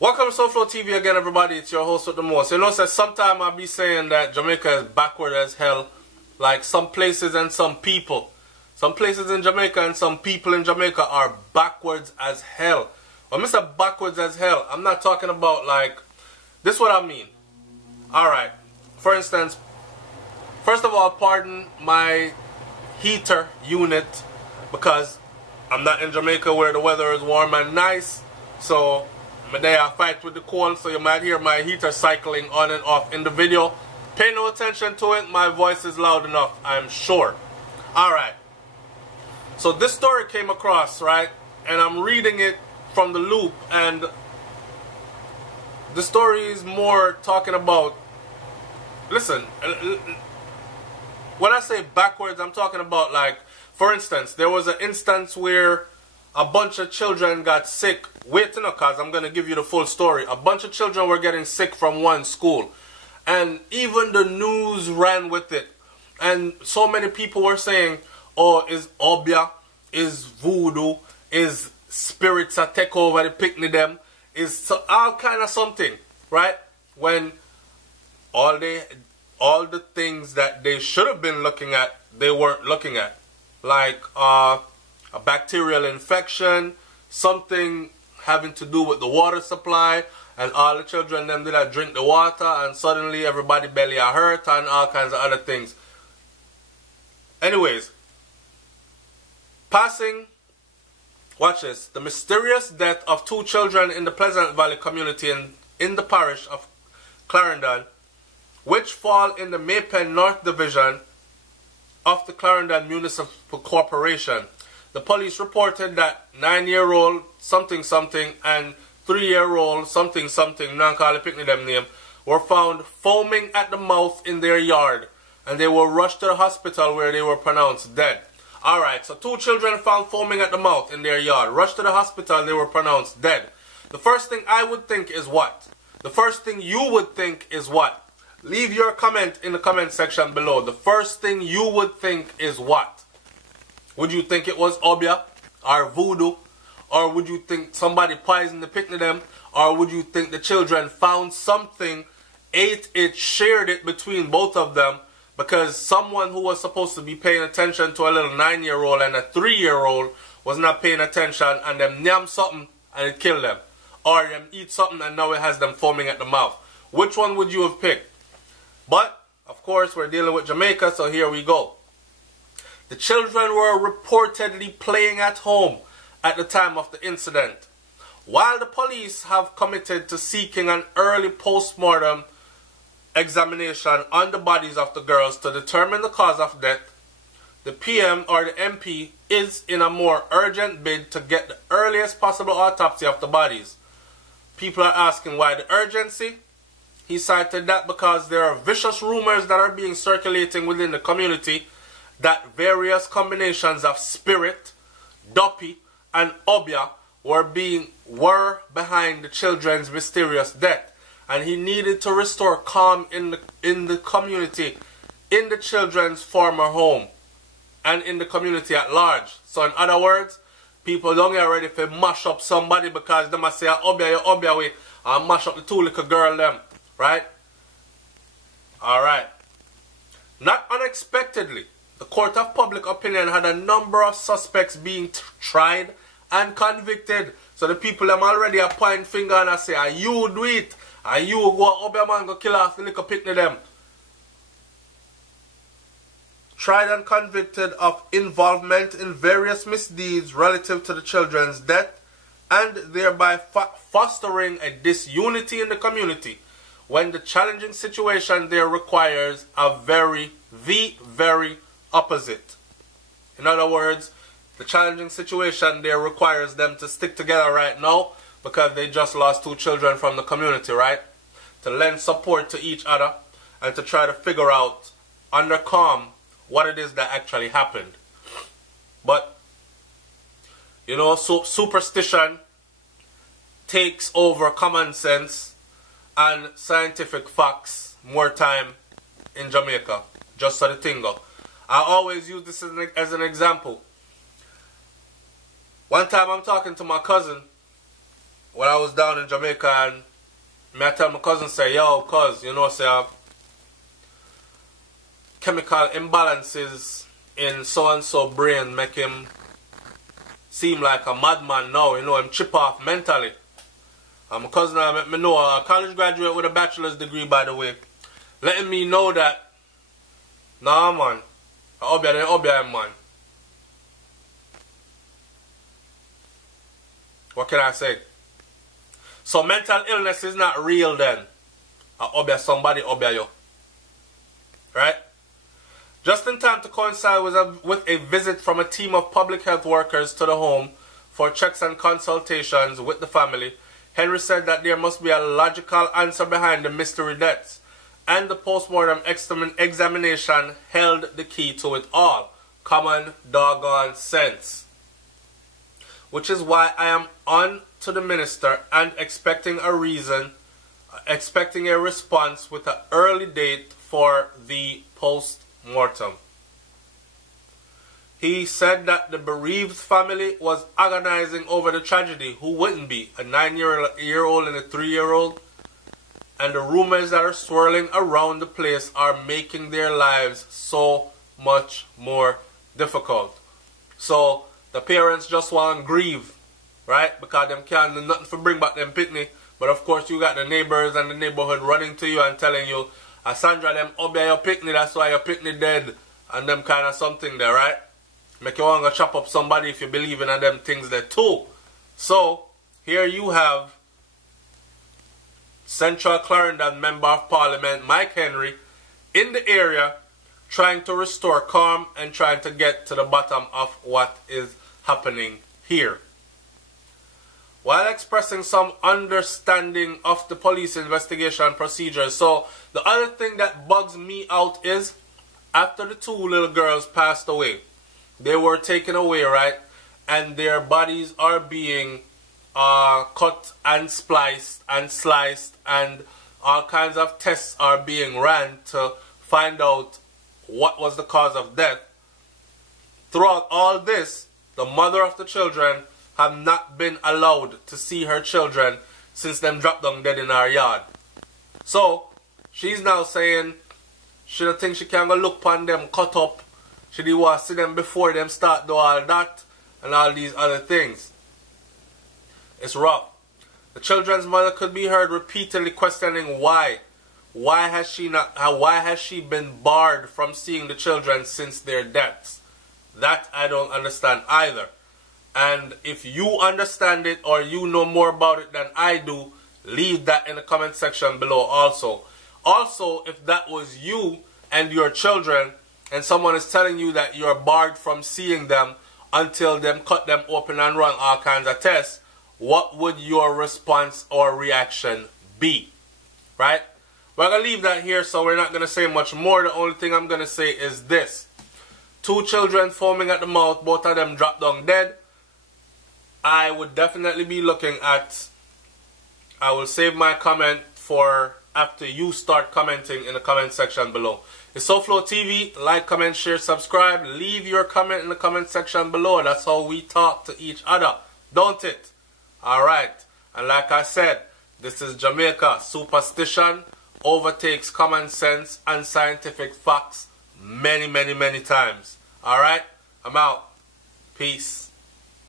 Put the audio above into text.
Welcome to SoFlo TV again, everybody. It's your host with the most. You know, sometimes I'll be saying that Jamaica is backward as hell. Like some places and some people. Some places in Jamaica and some people in Jamaica are backwards as hell. When I say backwards as hell, I'm not talking about like... This is what I mean. Alright. For instance, first of all, pardon my heater unit because I'm not in Jamaica where the weather is warm and nice. So... Today I fight with the cold, so you might hear my heater cycling on and off in the video. Pay no attention to it, my voice is loud enough, I'm sure. Alright. So this story came across, right? And I'm reading it from the loop, and the story is more talking about... Listen, when I say backwards, I'm talking about like, for instance, there was an instance where a bunch of children got sick. Wait till now, cause I'm gonna give you the full story. A bunch of children were getting sick from one school, and even the news ran with it. And so many people were saying, "Oh, is Obeah, is voodoo, is spirits that take over the picnic them, is so, all kind of something, right?" When all the things that they should have been looking at, they weren't looking at, like a bacterial infection, something having to do with the water supply, and all the children them did not drink the water, and suddenly everybody belly are hurt and all kinds of other things. Anyways, passing, watch this, the mysterious death of two children in the Pleasant Valley community in the parish of Clarendon, which fall in the Maypen North Division of the Clarendon Municipal Corporation. The police reported that 9-year-old something something and 3-year-old something something, not call the picnic them name, were found foaming at the mouth in their yard, and they were rushed to the hospital where they were pronounced dead. Alright, so two children found foaming at the mouth in their yard, rushed to the hospital, they were pronounced dead. The first thing I would think is what? The first thing you would think is what? Leave your comment in the comment section below. The first thing you would think is what? Would you think it was Obeah or voodoo? Or would you think somebody poisoned the picnic them? Or would you think the children found something, ate it, shared it between both of them because someone who was supposed to be paying attention to a little 9-year-old and a 3-year-old was not paying attention, and them nyam something and it killed them? Or them eat something and now it has them foaming at the mouth? Which one would you have picked? But, of course, we're dealing with Jamaica, so here we go. The children were reportedly playing at home at the time of the incident. While the police have committed to seeking an early post-mortem examination on the bodies of the girls to determine the cause of death, the PM or the MP is in a more urgent bid to get the earliest possible autopsy of the bodies. People are asking why the urgency. He cited that because there are vicious rumors that are being circulating within the community that various combinations of spirit, duppy, and Obeah were behind the children's mysterious death, and he needed to restore calm in the community, in the children's former home, and in the community at large. So in other words, people don't get ready to mash up somebody because they must say Obeah way and mash up the two little girl them, right? Alright. Not unexpectedly, the court of public opinion had a number of suspects being tried and convicted. So the people them already are pointing finger and I say, "Are you do it? Are you go Obeah man go kill off the little picnic them?" Tried and convicted of involvement in various misdeeds relative to the children's death, and thereby fostering a disunity in the community when the challenging situation there requires the very opposite. In other words, the challenging situation there requires them to stick together right now because they just lost two children from the community, right? To lend support to each other and to try to figure out under calm what it is that actually happened. But, you know, superstition takes over common sense and scientific facts more time in Jamaica. Just so the thing go. I always use this as an example. One time I'm talking to my cousin when I was down in Jamaica, and I tell my cousin, say, yo, cuz, you know, say, chemical imbalances in so-and-so brain make him seem like a madman now, you know, him chip off mentally. And my cousin, I let me know, a college graduate with a bachelor's degree, by the way, letting me know that, nah, man, Obeah, man. What can I say? So mental illness is not real then. Obeah somebody, Obeah you. Right? Just in time to coincide with a visit from a team of public health workers to the home for checks and consultations with the family, Henry said that there must be a logical answer behind the mystery deaths, and the post-mortem examination held the key to it all. Common doggone sense. Which is why I am on to the minister and expecting a response with an early date for the post-mortem. He said that the bereaved family was agonizing over the tragedy. Who wouldn't be? A 9-year-old and a 3-year-old? And the rumors that are swirling around the place are making their lives so much more difficult. So the parents just want to grieve, right? Because them can't do nothing for bring back them picnic. But of course you got the neighbors and the neighborhood running to you and telling you, Sandra, them Obeah your picnic, that's why your picnic dead. And them kind of something there, right? Make you want to chop up somebody if you believe in them things there too. So, here you have Central Clarendon Member of Parliament Mike Henry in the area trying to restore calm and trying to get to the bottom of what is happening here. While expressing some understanding of the police investigation procedures. So, the other thing that bugs me out is, after the two little girls passed away, they were taken away, right? And their bodies are being cut and spliced and sliced, and all kinds of tests are being ran to find out what was the cause of death. Throughout all this, the mother of the children have not been allowed to see her children since them dropped down dead in our yard. So, she's now saying she don't think she can go look upon them cut up. She didn't want to see them before them start do all that and all these other things. It's rough. The children's mother could be heard repeatedly questioning why. Why has she been barred from seeing the children since their deaths? That I don't understand either. And if you understand it or you know more about it than I do, leave that in the comment section below also. Also, if that was you and your children and someone is telling you that you're barred from seeing them until them cut them open and run all kinds of tests, what would your response or reaction be? Right? We're going to leave that here, so we're not going to say much more. The only thing I'm going to say is this. 2 children foaming at the mouth, both of them dropped down dead. I would definitely be looking at, I will save my comment for after you start commenting in the comment section below. It's SoFlo TV. Like, comment, share, subscribe. Leave your comment in the comment section below. That's how we talk to each other, don't it? Alright. And like I said, this is Jamaica. Superstition overtakes common sense and scientific facts many, many, many times. Alright? I'm out. Peace.